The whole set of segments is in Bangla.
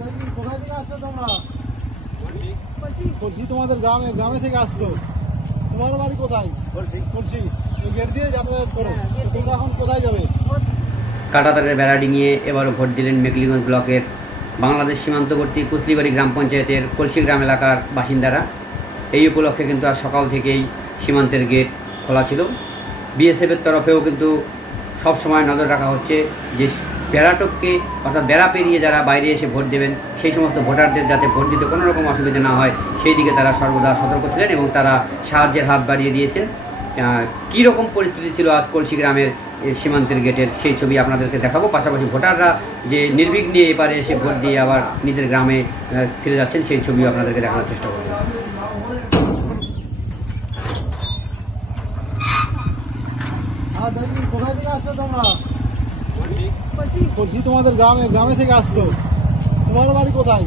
দেখি কোথায় থেকে আসছো তোমরা বলছি তোমাদের গ্রামে গ্রামে থেকে আসছো তোমার বাড়ি কোথায়? বলছি গেট দিয়ে যাতায়াত করো। তোমরা এখন কোথায় যাবে? কাটাতারের বেড়া ডিঙিয়ে এবারও ভোট দিলেন মেকলিগঞ্জ ব্লকের বাংলাদেশ সীমান্তবর্তী কুচলিবাড়ি গ্রাম পঞ্চায়েতের কলসি গ্রাম এলাকার বাসিন্দারা। এই উপলক্ষে কিন্তু আজ সকাল থেকেই সীমান্তের গেট খোলা ছিল। বিএসএফের তরফেও কিন্তু সব সময় নজর রাখা হচ্ছে যে বেড়াটককে অর্থাৎ বেড়া পেরিয়ে যারা বাইরে এসে ভোট দেবেন, সেই সমস্ত ভোটারদের যাতে ভোট দিতে কোনো রকম অসুবিধা না হয়, সেই দিকে তারা সর্বদা সতর্ক ছিলেন এবং তারা সাহায্যের হাত বাড়িয়ে দিয়েছেন। কী রকম পরিস্থিতি ছিল আজ কলসি গ্রামের সীমান্তের গেটের? সেই ছবি আপনাদেরকে দেখাবো। পাশাপাশি ভোটাররা যে নির্বিঘ্নে এপারে এসে ভোট দিয়ে আবার নিজের গ্রামে ফিরে যাচ্ছেন, সেই ছবিও আপনাদেরকে দেখানোর চেষ্টা করব। কোথায় থেকে আসছো তোমরা? বলছি। তোমাদের গ্রামে গ্রামে থেকে আসছো তোমার বাড়ি কোথায়?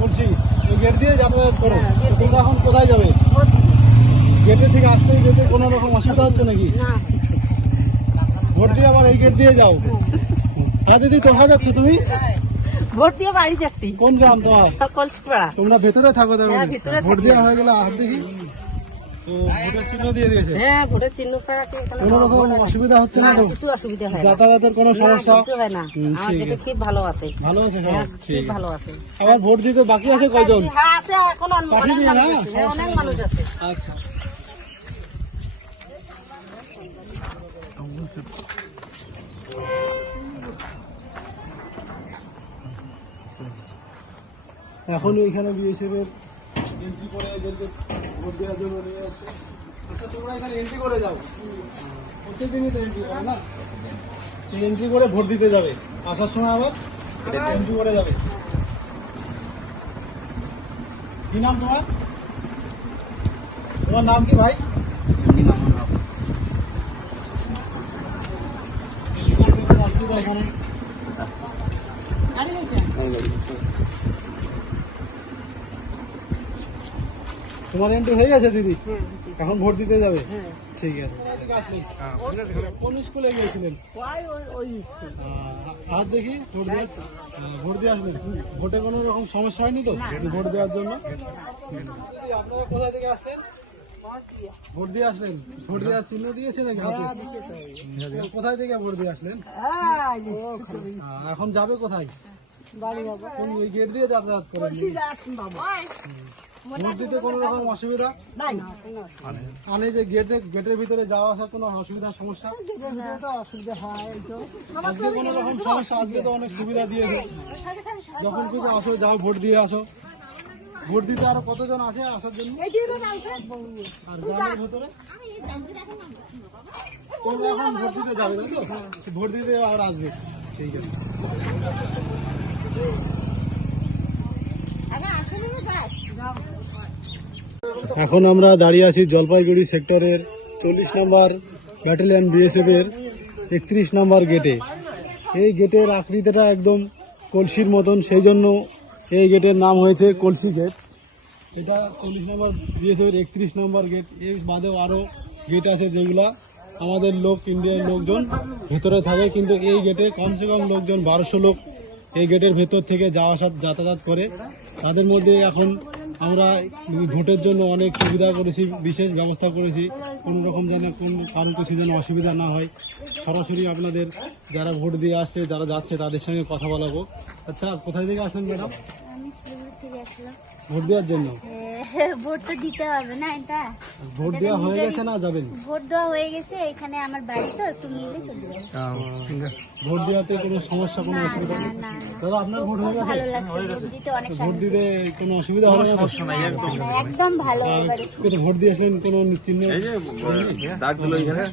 বলছি। ওই গেট দিয়ে যাতায়াত করো। তো তোমরা এখন কোথায় যাবে? গেটের থেকে আসতে যেতে কোনো রকম অসুবিধা হচ্ছে নাকি? ভোট দিয়ে আবার এই গেট দিয়ে যাও। হ্যাঁ। দিদি কোথায় যাচ্ছ তুমি? ভোট দিয়ে বাড়ি যাচ্ছি। কোন গ্রাম তোমার? কলসিপাড়া। তোমরা ভেতরে থাকো হ্যাঁ? ভেতরে ভোট। দেওয়া হয়ে গেলে হাত দেখি। আবার ভোট দিতে বাকি আছে কয়জন? হ্যাঁ হ্যাঁ, আচ্ছা। এখন ওইখানে বিএসএফ এর এন্ট্রি করে এদেরকে ভোট দেওয়ার জন্য নিয়ে যাচ্ছে। আচ্ছা তোমরা এখানে এন্ট্রি করে যাও। প্রত্যেকদিনই তো এন্ট্রি করে না? এন্ট্রি করে ভোট দিতে যাবে। আসার সময় আবার এন্ট্রি করে যাবে। কি নাম তোমার? তোমার নাম কি ভাই? অসুবিধা এখানে? তোমার এন্ট্রি হয়ে গেছে দিদি? এখন ভোট দিতে যাবে? হ্যাঁ ঠিক আছে। কোন স্কুলে গিয়েছিলেন? আর দেখি ভোট দিয়ে ভোট দিয়ে আসলেন ভোটে কোনো রকম সমস্যা হয়নি তো? ভোট দেওয়ার জন্য? আপনারা কোথা থেকে আসলেন? ভোট দিয়ে আসলেন? ভোট দেওয়ার চিহ্ন দিয়েছে নাকি হাতে? কোথায় থেকে ভোট দিয়ে আসলেন? এখন যাবে কোথায়? কোন ওই গেট দিয়ে যাতায়াত করেন? ভোট দিতে কোনো রকম অসুবিধা? মানে যে গেটে গেটের ভিতরে যাওয়া আসা কোনো অসুবিধা সমস্যা? আজকে কোনো রকম সমস্যা আজকে তো অনেক সুবিধা দিয়েছে যখন কিছু আসো যাও ভোট দিয়ে আসো। ভোট দিতে আরও কতজন আছে আসার জন্য? আর গ্রামের ভেতরে? তোমরা এখন ভোট দিতে যাবে তাই তো? ভোট দিতে আর আসবে। ঠিক আছে। এখন আমরা দাঁড়িয়ে আছি জলপাইগুড়ি সেক্টরের চল্লিশ নম্বর ব্যাটালিয়ন বিএসএফ এর একত্রিশ নম্বর গেটে। এই গেটের আকৃতিটা একদম কলসির মতন, সেই জন্য এই গেটের নাম হয়েছে কলসি গেট। এটা চল্লিশ নম্বর বিএসএফ এর একত্রিশ নম্বর গেট। এর বাদেও আরও গেট আছে যেগুলা আমাদের লোক, ইন্ডিয়ার লোকজন ভেতরে থাকে, কিন্তু এই গেটে কমসে কম লোকজন বারোশো লোক এই গেটের ভেতর থেকে যাওয়া আসা যাতায়াত করে। তাদের মধ্যে এখন আমরা ভোটের জন্য অনেক সুবিধা করেছি, বিশেষ ব্যবস্থা করেছি। কোনো রকম যেন কোন কারও কিছু যেন অসুবিধা না হয়। সরাসরি আপনাদের যারা ভোট দিয়ে আসছে, যারা যাচ্ছে, তাদের সঙ্গে কথা বলাবো। আচ্ছা কোথায় থেকে আসলেন ম্যাডাম? আমি শিলিগুড়ি থেকে আসলাম। ভোট দেওয়ার জন্য? ভোট তো দিতে হবে না এটা। ভোট দেওয়া হয়ে গেছে না যাবেন ভোট দেওয়া হয়ে গেছে এখানে আমার বাড়ি তো তুমি এলে চলে যাবে। ভোট দেওয়াতে কোনো সমস্যা কোনো অসুবিধা নেই? দাদা আপনার ভোট হয়ে গেছে? ভোট দিতে অনেক ভোট দিতে কোনো অসুবিধা হবে না। না, একদম ভালো ভোট দিয়ে আসলেন কোনো চিহ্ন এখানে।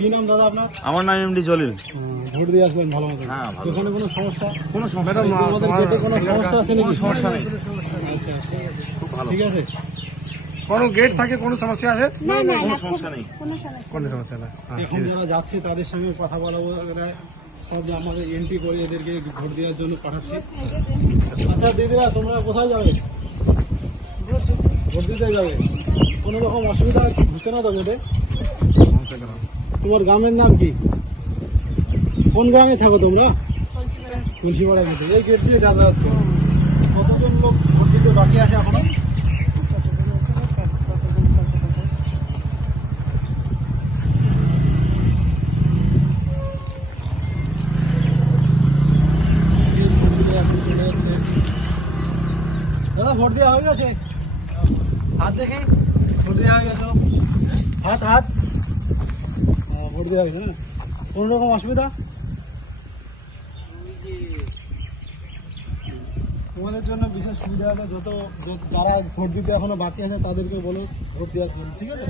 কি নাম দাদা আপনার? আমার নাম এমডি জলিল। ভোট দিয়ে আসবেন ভালো মতো। হ্যাঁ, ভালো। এখানে কোনো সমস্যা? কোনো সমস্যা আমাদের গেটে কোনো সমস্যা আছে নাকি? সমস্যা নেই। আচ্ছা ঠিক আছে। কোনো গেট থাকে কোনো সমস্যা আছে? না না কোনো সমস্যা নেই। কোনো সমস্যা কোনো সমস্যা না এখন যারা যাচ্ছে তাদের সঙ্গে কথা বলাবো এরা সব যে আমাদের এন্ট্রি করে এদেরকে ভোট দেওয়ার জন্য পাঠাচ্ছি। আচ্ছা দিদিরা তোমরা কোথায় যাবে? ভোট দিতে যাবে? কোনো রকম অসুবিধা হচ্ছে না তো গেটে? তোমার গ্রামের নাম কি? কোন গ্রামে থাকো তোমরা? তুলসীপাড়া গেটে এই গেট দিয়ে যাতায়াত করে। কতজন লোক ভোট দিতে বাকি আছে এখনও? দাদা, ভোট দেওয়া হয়ে গেছে? হাত দেখি। ভোট দেওয়া হয়ে গেছে। হাত হাত। ভোট দেওয়া হয়েছে না কোনো রকম অসুবিধা? তোমাদের জন্য বিশেষ সুবিধা হবে, যত যারা ভোট দিতে এখনও বাকি আছে, তাদেরকে বলো, ভোট দেওয়া ঠিক আছে?